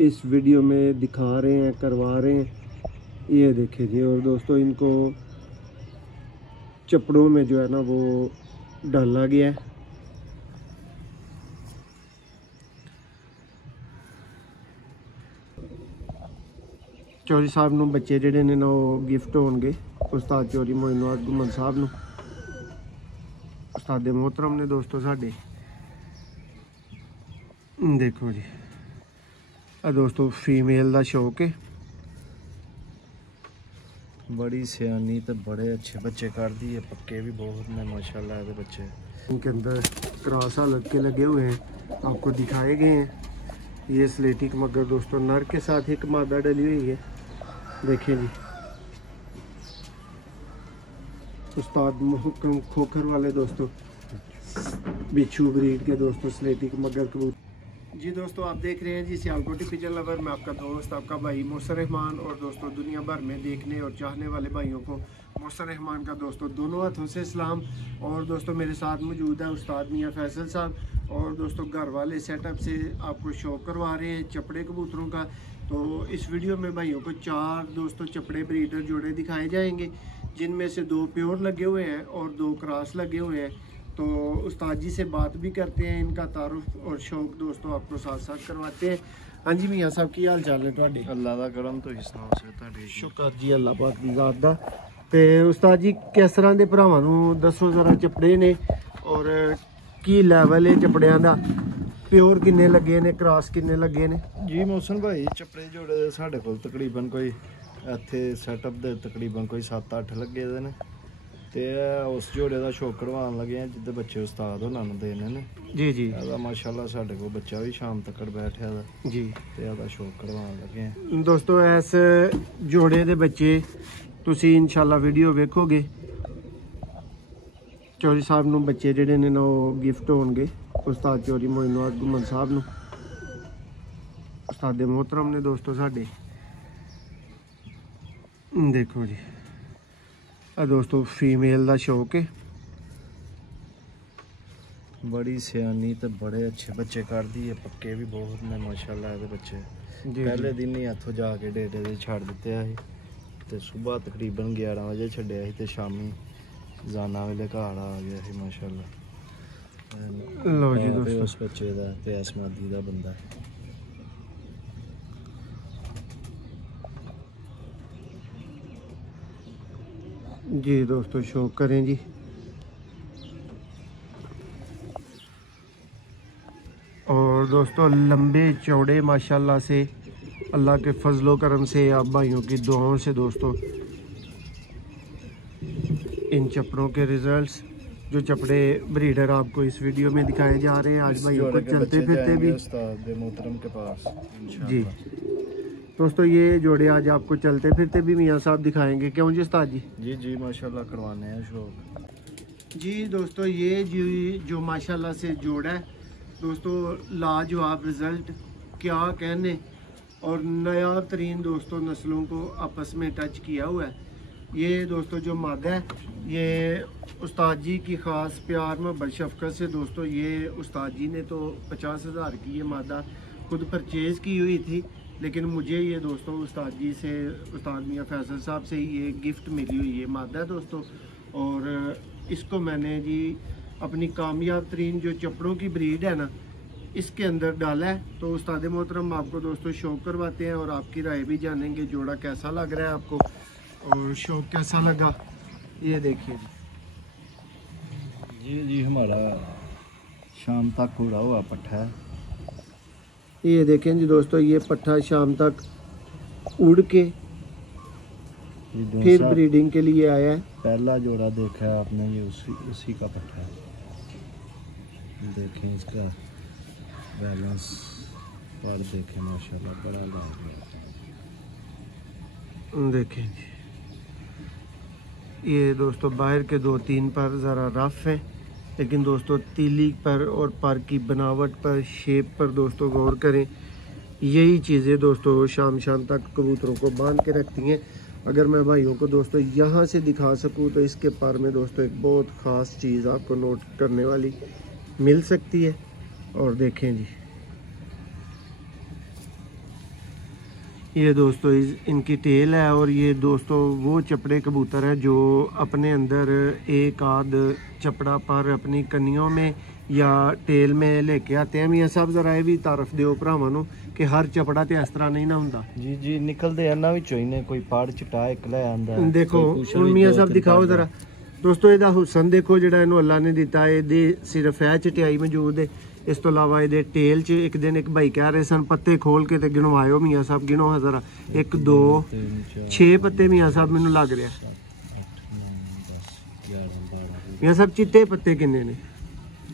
इस वीडियो में दिखा रहे हैं, करवा रहे हैं। ये देखिए जी। और दोस्तों इनको चपड़ों में जो है ना वो डाला गया है। चौधरी साहब नूं बच्चे जिहड़े ने ना वो गिफ्ट होणगे उस्ताद चौधरी मोइनुद्दीन घुम्मन साहब नूं, उस्ताद मोहतरम ने दोस्तों साडे। देखो जी दोस्तों फीमेल दा शौक है। बड़ी सियानी तो बड़े अच्छे बच्चे कर दिए, पक्के भी बहुत ने माशाल्लाह है बच्चे। इनके अंदर क्रॉस लटके लगे हुए हैं, आपको दिखाए गए हैं। ये स्लेटिक मगर दोस्तों नर के साथ एक मादा डली हुई है। देखिए जी उस्ताद मुहक्कम खोखर वाले दोस्तों बिच्छू ब्रीड के दोस्तों स्लेटिक मगर कबूतर। जी दोस्तों आप देख रहे हैं जी सियालकोटी पिजन लवर में आपका दोस्त आपका भाई मोहसिन रहमान। और दोस्तों दुनिया भर में देखने और चाहने वाले भाइयों को मोहसिन रहमान का दोस्तों दोनों हाथों से सलाम। और दोस्तों मेरे साथ मौजूद है उस्ताद मियाँ फैसल साहब। और दोस्तों घर वाले सेटअप से आपको शो करवा रहे हैं चपड़े कबूतरों का। तो इस वीडियो में भाइयों को 4 दोस्तों चपड़े ब्रीडर जोड़े दिखाए जाएंगे, जिनमें से 2 प्योर लगे हुए हैं और 2 क्रॉस लगे हुए हैं। तो उस्ताद जी से बात भी करते हैं, इनका तारुफ और शौक दोस्तों आपको साथ साथ करवाते हैं। हाँ जी मियाँ साहब की हाल चाल है तुहाडे? अल्लाह दा करम तो ही सुनाओ से तुहाडे। शुक्र जी अल्लाह पाक दी ज़ात दा। ते उस्ताद जी किस तरह दे भरावां नूं दसो जरा चपड़े ने और की लैवल है चपड़ियां दा, प्योर किन्ने लगे ने, क्रॉस किन्ने लगे ने? जी मोहसिन भाई चपड़े जोड़े साढ़े कोल तकरीबन कोई इत्थे सैटअप दे तकरीबन कोई 7-8 लगे दे ने। ते उस जोड़े दा शौक करवान लगे हैं जिद्दे बच्चे उस्ताद होना नूं देने ने। जी जी एदा माशाल्लाह साढ़े कोल बच्चा भी शाम तक बैठे दा जी। ते एदा शौक करवान लगे हैं। दोस्तों इस जोड़े दे बच्चे तुसी इंशाल्लाह वीडियो वेखोगे। चौधरी साहब नूं बच्चे जिहड़े ने ना वो गिफ्ट होणगे उस्ताद चौधरी मोइनुद्दीन घुम्मन साहब नूं, उस्ताद मोहतरम ने दोस्तों साडे। देखो जी दोस्तों फीमेल दा शौक है। बड़ी सियानी तो बड़े अच्छे बच्चे कर दिए, पक्के भी बहुत ने माशाल्लाह है बच्चे। पहले दिन ही इत्थों जाके डेरे दे छड़ दिते है ते सुबह तकरीबन 11 बजे छड्डिया ते शामी जाना वेले घर आ गया है माशाल्लाह। लो जी दोस्तों उस बच्चे दा ते आसमादी दा बंदा है। जी दोस्तों शौक करें जी। और दोस्तों लंबे चौड़े माशाल्लाह से अल्लाह के फजलो करम से आप भाइयों की दुआओं से दोस्तों इन चपड़ों के रिजल्ट्स जो चपड़े ब्रीडर आपको इस वीडियो में दिखाए जा रहे हैं आज भाइयों को चलते फिरते भी उस्ताद मोहतरम के पास जी। दोस्तों ये जोड़े आज आपको चलते फिरते भी मियाँ साहब दिखाएंगे, क्यों जी उस्ताद जी? जी जी माशाल्लाह करवाने हैं शौक। जी दोस्तों ये जो माशाल्लाह से जोड़ा है दोस्तों लाजवाब रिज़ल्ट क्या कहने। और नया तरीन दोस्तों नस्लों को आपस में टच किया हुआ है। ये दोस्तों जो मादा है ये उस्ताद जी की ख़ास प्यार मोहब्बत शफ़क़त से दोस्तों ये उस्ताद जी ने तो 50,000 की ये मादा खुद परचेज़ की हुई थी, लेकिन मुझे ये दोस्तों उस्ताद जी से उस्ताद मियाँ फैसल साहब से ये गिफ्ट मिली हुई है मादा दोस्तों। और इसको मैंने जी अपनी कामयाब तरीन जो चपड़ों की ब्रीड है ना इसके अंदर डाला है। तो उस्ताद मोहतरम आपको दोस्तों शौक करवाते हैं और आपकी राय भी जानेंगे जोड़ा कैसा लग रहा है आपको और शौक कैसा लगा। ये देखिए जी जी हमारा शाम तक उड़ा हुआ पट्ठा है। ये देखें जी दोस्तों ये पट्ठा शाम तक उड़ के फिर ब्रीडिंग के लिए आया है। पहला जोड़ा देखा है आपने, ये उसी का पट्ठा है। देखें इसका बैलेंस पर देखें माशाल्लाह बड़ा लाजवाब। देखें जी ये दोस्तों बाहर के 2-3 पर ज़रा रफ है, लेकिन दोस्तों तीली पर और पर की बनावट पर शेप पर दोस्तों गौर करें। यही चीज़ें दोस्तों शाम तक कबूतरों को बांध के रखती हैं। अगर मैं भाइयों को दोस्तों यहाँ से दिखा सकूँ तो इसके पर में दोस्तों एक बहुत ख़ास चीज़ आपको नोट करने वाली मिल सकती है। और देखें जी ये दोस्तों इनकी टेल है। और ये दोस्तों वो चपड़े कबूतर है जो अपने अंदर एक आध चपड़ा पर अपनी कनियों में या टेल में लेके आते हैं। मियाँ साहब जरा ये भी तारफ दिओ भरावां नूं कि हर चपड़ा ते इस तरह नहीं ना हुंदा। जी जी निकलते इन्हां विचों ही ने, कोई पहाड़ चटा एक ले आंदा। देखो हुण मियाँ साहब दिखाओ जरा दोस्तों ਇਹਦਾ ਹੁਸਨ देखो ਜਿਹੜਾ ਇਹਨੂੰ ਅੱਲਾ ਨੇ ਦਿੱਤਾ। ਇਹਦੀ ਸਿਰਫ ਇਹ ਚਟਿਆਈ ਮੌਜੂਦ ਹੈ। ਇਸ ਤੋਂ ਇਲਾਵਾ ਇਹਦੇ ਟੇਲ 'ਚ ਇੱਕ ਦਿਨ ਇੱਕ ਭਾਈ ਕਹਿ ਰਹੇ ਸਨ ਪੱਤੇ ਖੋਲ ਕੇ ਤੇ ਗਿਣਵਾਇਓ ਮੀਆਂ ਸਾਹਿਬ, ਗਿਣੋ ਜ਼ਰਾ 1 2 6 ਪੱਤੇ ਮੀਆਂ ਸਾਹਿਬ ਮੈਨੂੰ ਲੱਗ ਰਿਹਾ। ਮੀਆਂ ਸਾਹਿਬ ਚਿੱਟੇ ਪੱਤੇ ਕਿੰਨੇ ਨੇ?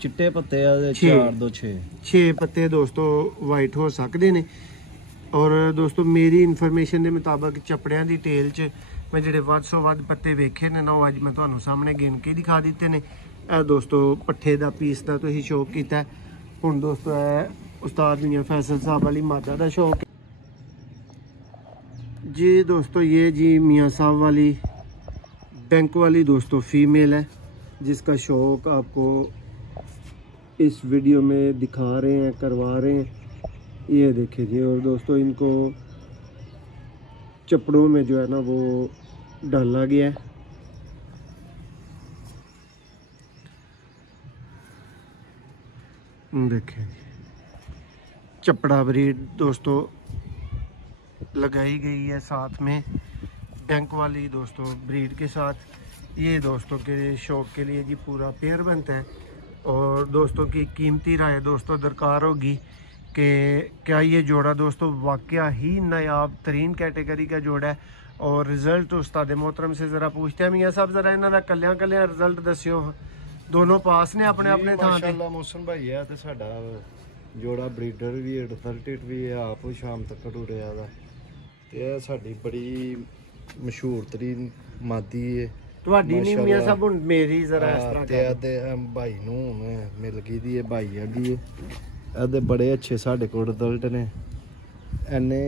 ਚਿੱਟੇ ਪੱਤੇ ਆ 4 2 6 6 ਪੱਤੇ ਦੋਸਤੋ ਵਾਈਟ ਹੋ ਸਕਦੇ ਨੇ। ਔਰ ਦੋਸਤੋ ਮੇਰੀ ਇਨਫੋਰਮੇਸ਼ਨ ਦੇ ਮੁਤਾਬਕ ਚਪੜਿਆਂ ਦੀ ਟੇਲ 'ਚ मैं ਜਿਹੜੇ ਵੱਧ ਤੋਂ ਵੱਧ ਪੱਤੇ ਵੇਖੇ ਨੇ ਨਾ ਉਹ ਅੱਜ ਮੈਂ ਤੁਹਾਨੂੰ ਸਾਹਮਣੇ ਗਿਣ ਕੇ ਦਿਖਾ ਦਿੱਤੇ ਨੇ। ਇਹ ਦੋਸਤੋ ਪੱਠੇ ਦਾ ਪੀਸ ਦਾ ਤੁਸੀਂ ਸ਼ੌਕ ਕੀਤਾ। ਹੁਣ ਦੋਸਤੋ ਇਹ ਉਸਤਾਦ ਮੀਆਂ फैसल साहब वाली मादा का शौक जी। दोस्तों ये जी मियाँ साहब वाली बैंक वाली दोस्तों फीमेल है जिसका शौक आपको इस वीडियो में दिखा रहे हैं, करवा रहे हैं। ये देखिए जी। और दोस्तों इनको चपड़ों में जो है ना वो डाला गया है। देखें चपड़ा ब्रीड दोस्तों लगाई गई है साथ में बैंक वाली दोस्तों ब्रीड के साथ। ये दोस्तों के शौक के लिए जी पूरा पेयर बनता है। और दोस्तों की कीमती राय दोस्तों दरकार होगी कि क्या ये जोड़ा दोस्तों वाकया ही नायाब तरीन कैटेगरी का जोड़ा है। और रिजल्ट उस्ताद मोहतरम से ज़रा पूछते हैं। मियाँ साहब ज़रा इन्हों का कलियां कलियां रिजल्ट दस्यो। दोनों पास ने अपने अपने थां ते। माशाअल्लाह मौसम भाई है ते साडा जोड़ा ब्रीडर भी है, रिजल्टेड भी है, आप शाम तक टुरिया दा ते ਇਹ ਸਾਡੀ ਬੜੀ ਮਸ਼ਹੂਰ ਤਰੀਨ ਮਾਦੀ ਹੈ। ਤੁਹਾਡੀ ਨਹੀਂ ਮਿਆਂ ਸਾਹਿਬ ਹੁਣ ਮੇਰੀ ਜ਼ਰਾ ਇਸ ਤਰ੍ਹਾਂ ਤੇ ਇਹਦੇ ਭਾਈ ਨੂੰ ਮਿਲ ਗਈ ਦੀ ਹੈ, ਭਾਈ ਹੈਗੀ ਹੈ। ਇਹਦੇ ਬੜੇ ਅੱਛੇ ਸਾਡੇ ਕੋਲ ਰਿਜ਼ਲਟ ਨੇ, ਐਨੇ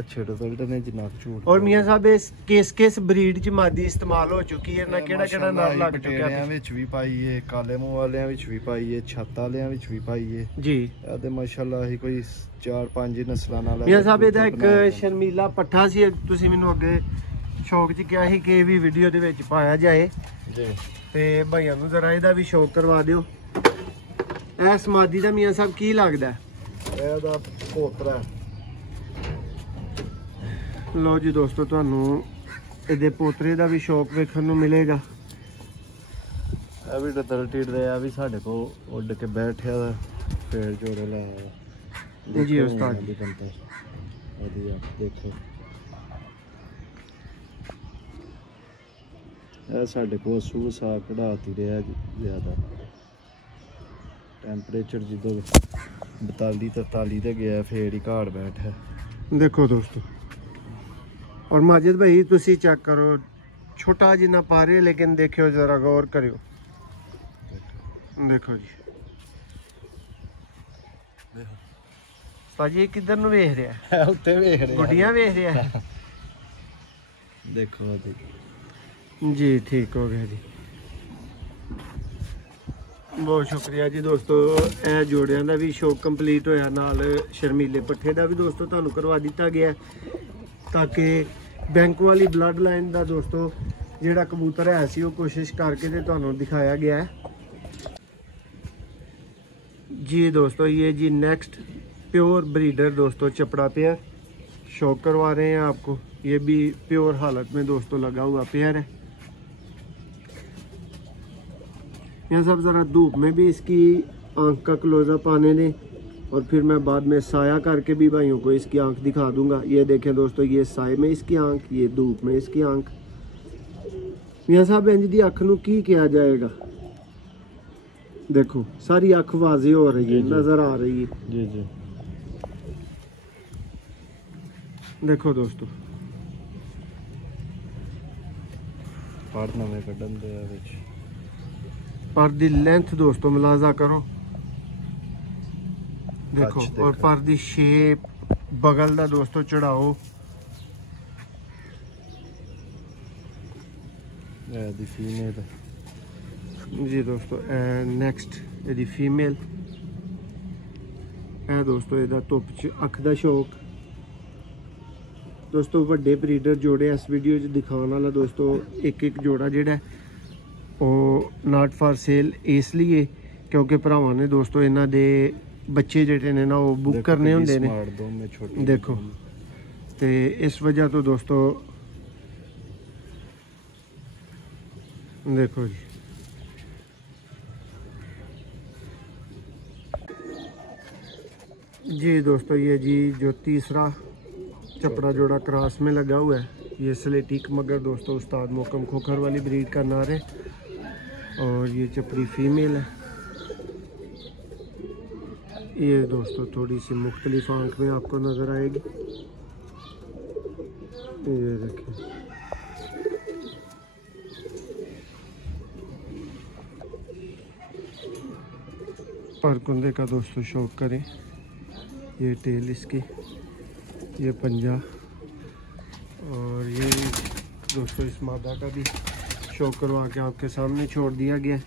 अच्छे रिजल्ट ने जिन्ना झूठ। और मियां साहब इस किस ब्रीड च मादी इस्तेमाल हो चुकी है ना केड़ा केड़ा नाम लग चुका है? विच भी पाई है, काले मुंह वालियां विच भी पाई है, छत वालियां विच भी पाई है जी। ते माशाल्लाह ही कोई 4-5 नस्लां नाल। मियां साहब ਇਹਦਾ ਇੱਕ ਸ਼ਰਮੀਲਾ ਪੱਠਾ ਸੀ ਤੁਸੀਂ ਮੈਨੂੰ ਅੱਗੇ ਸ਼ੌਕ ਚ ਕਿਹਾ ਸੀ ਕਿ ਇਹ ਵੀ ਵੀਡੀਓ ਦੇ ਵਿੱਚ ਪਾਇਆ ਜਾਏ ਜੀ ਤੇ ਭਾਈਆਂ ਨੂੰ ਜ਼ਰਾ ਇਹਦਾ ਵੀ ਸ਼ੌਕ ਕਰਵਾ ਦਿਓ। ਇਸ ਮਾਦੀ ਦਾ ਮਿयां ਸਾਹਿਬ ਕੀ ਲੱਗਦਾ? ਇਹਦਾ ਪੋਤਰਾ। लो जी दोस्तों ਤੁਹਾਨੂੰ ਇਹਦੇ ਪੋਤਰੇ ਦਾ ਵੀ ਸ਼ੌਕ ਵੇਖਣ ਨੂੰ ਮਿਲੇਗਾ। ਇਹ ਵੀ ਰਿਜ਼ਲਟਡ ਰਿਹਾ ਵੀ ਸਾਡੇ ਕੋਲ ਉੱਡ ਕੇ ਬੈਠਿਆ ਦਾ ਫੇਰ ਜੋੜੇ ਲਾਇਆ ਜੀ ਉਸਤਾਦ ਜੀ ਬੰਦਾ ਉਹਦੀ ਆਪ ਦੇਖੋ। ਇਹ ਸਾਡੇ ਕੋਲ ਸੂ ਸਾ ਕਢਾਤੀ ਰਿਹਾ ਜ਼ਿਆਦਾ ਟੈਂਪਰੇਚਰ ਜਦੋਂ 42-43 ਤੇ ਗਿਆ ਫੇਰ ਹੀ ਘਾੜ ਬੈਠਾ। देखो दोस्तों और माजिद भाई तुसी चेक करो छोटा जिन्ना पा रहे लेकिन देखियो जरा गौर करियो। देखो जी साजी किधर नु वेख रहा है? उत्ते वेख रहा है, गुड्डियां वेख रहा है। देखो जी ठीक हो गया जी। बहुत शुक्रिया जी दोस्तों। ए जोड़ियां दा भी शौक कंप्लीट होया, नाल शर्मीले पट्ठे दा भी दोस्तों तुहानू करवा दिता गया ताकि बैंक वाली ब्लड लाइन का दोस्तों जिहड़ा कबूतर है सी वो कोशिश करके ते तुहानू दिखाया गया है जी दोस्तों। ये जी नेक्स्ट प्योर ब्रीडर दोस्तों चपड़ा पेयर शौक करवा रहे हैं आपको। ये भी प्योर हालत में दोस्तों लगा हुआ पेयर है। यहाँ सब ज़रा धूप में भी इसकी आंख का क्लोजअप आने दें और फिर मैं बाद में साया करके भी भाइयों को इसकी आंख दिखा दूंगा। ये देखें दोस्तों ये साए में इसकी आंख, ये धूप में इसकी आंख। मियाँ साहब इंज दी अख नू की किया जाएगा? देखो सारी अख वाजी हो रही है, नजर आ रही है जी जी। देखो दोस्तों पार्टनर में कटन दे विच पर दी लेंथ दोस्तों मुलाजा करो देखो। और पर दी शेप बगल दा दोस्तों चढ़ाओ दी फीमेल जी दोस्तों। नेक्स्ट यदि फीमेल है दोस्तों, ਇਹਦਾ ਧੁੱਪ ਚ ਅੱਖ ਦਾ ਸ਼ੌਕ दोस्तों ਵੱਡੇ ਬਰੀਡਰ ਜੋੜੇ ਇਸ ਵੀਡੀਓ 'ਚ ਦਿਖਾਉਣ ਵਾਲਾ ਦੋਸਤੋ ਇੱਕ ਜੋੜਾ ਜਿਹੜਾ ਉਹ ਨਾਟ ਫਾਰ ਸੇਲ ਇਸ ਲਈ ਕਿਉਂਕਿ ਭਰਾਵਾਂ ਨੇ ਦੋਸਤੋ ਇਹਨਾਂ ਦੇ ਬੱਚੇ ਜਿਹੜੇ ਨੇ ਨਾ ਉਹ ਬੁੱਕ ਕਰਨੇ ਹੁੰਦੇ ਨੇ ਦੇਖੋ ਤੇ ਇਸ ਵਜ੍ਹਾ ਤੋਂ ਦੋਸਤੋ देखो जी दोस्तों ये जी जो तीसरा चपड़ा जोड़ा क्रॉस में लगा हुआ है ये स्लेटी मगर दोस्तों उस्ताद मोहकम खोखर वाली ब्रीड का नार है और ये चपड़ी फीमेल है। ये दोस्तों थोड़ी सी मुख्तलिफ आंख में आपको नज़र आएगी। ये देखिए पर कुंदे का दोस्तों शौक करें। ये टेल इसकी, ये पंजा और ये दोस्तों इस मादा का भी शौक करवा के आपके सामने छोड़ दिया गया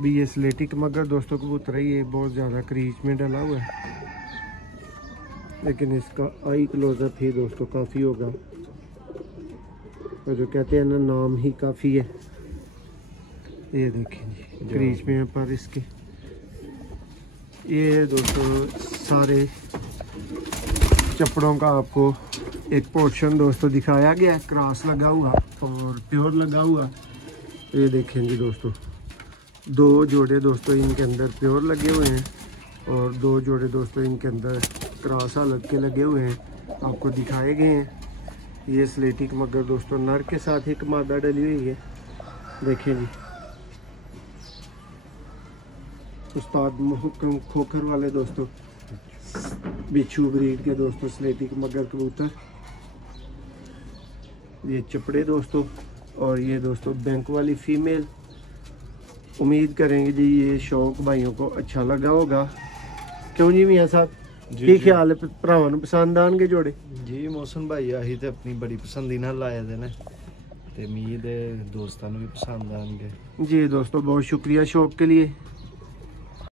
भी। ये स्लेटिक मगर दोस्तों कबूतर है, ये बहुत ज़्यादा क्रीज में डला हुआ है लेकिन इसका आई क्लोजअप ही दोस्तों काफ़ी होगा और जो कहते हैं ना नाम ही काफ़ी है। ये देखें जी क्रीज में पर इसके ये दोस्तों सारे चपड़ों का आपको एक पोर्शन दोस्तों दिखाया गया है, क्रॉस लगा हुआ और प्योर लगा हुआ। ये देखें जी दोस्तों दो जोड़े दोस्तों इनके अंदर प्योर लगे हुए हैं और दो जोड़े दोस्तों इनके अंदर क्रॉस हालत के लगे हुए हैं, आपको दिखाए गए हैं। ये स्लेटिक मगर दोस्तों नर के साथ एक मादा डली हुई है। देखें जी उस्ताद मोहकम खोखर वाले दोस्तों बिच्छू ब्रीड के दोस्तों स्लेटिक मगर कबूतर, ये चपड़े दोस्तों और ये दोस्तों बैंक वाली फीमेल। उम्मीद करेंगे जी ये शौक भाइयों को अच्छा लगा होगा, क्यों जी मियाँ साहब की ख्याल है भरावां नूं पसंद आएंगे जोड़े? जी मौसम भाई आही तो अपनी बड़ी पसंदी नाल लाए दे ने ते उम्मीद है दोस्तां नूं भी पसंद आएंगे। जी दोस्तों बहुत शुक्रिया शौक के लिए।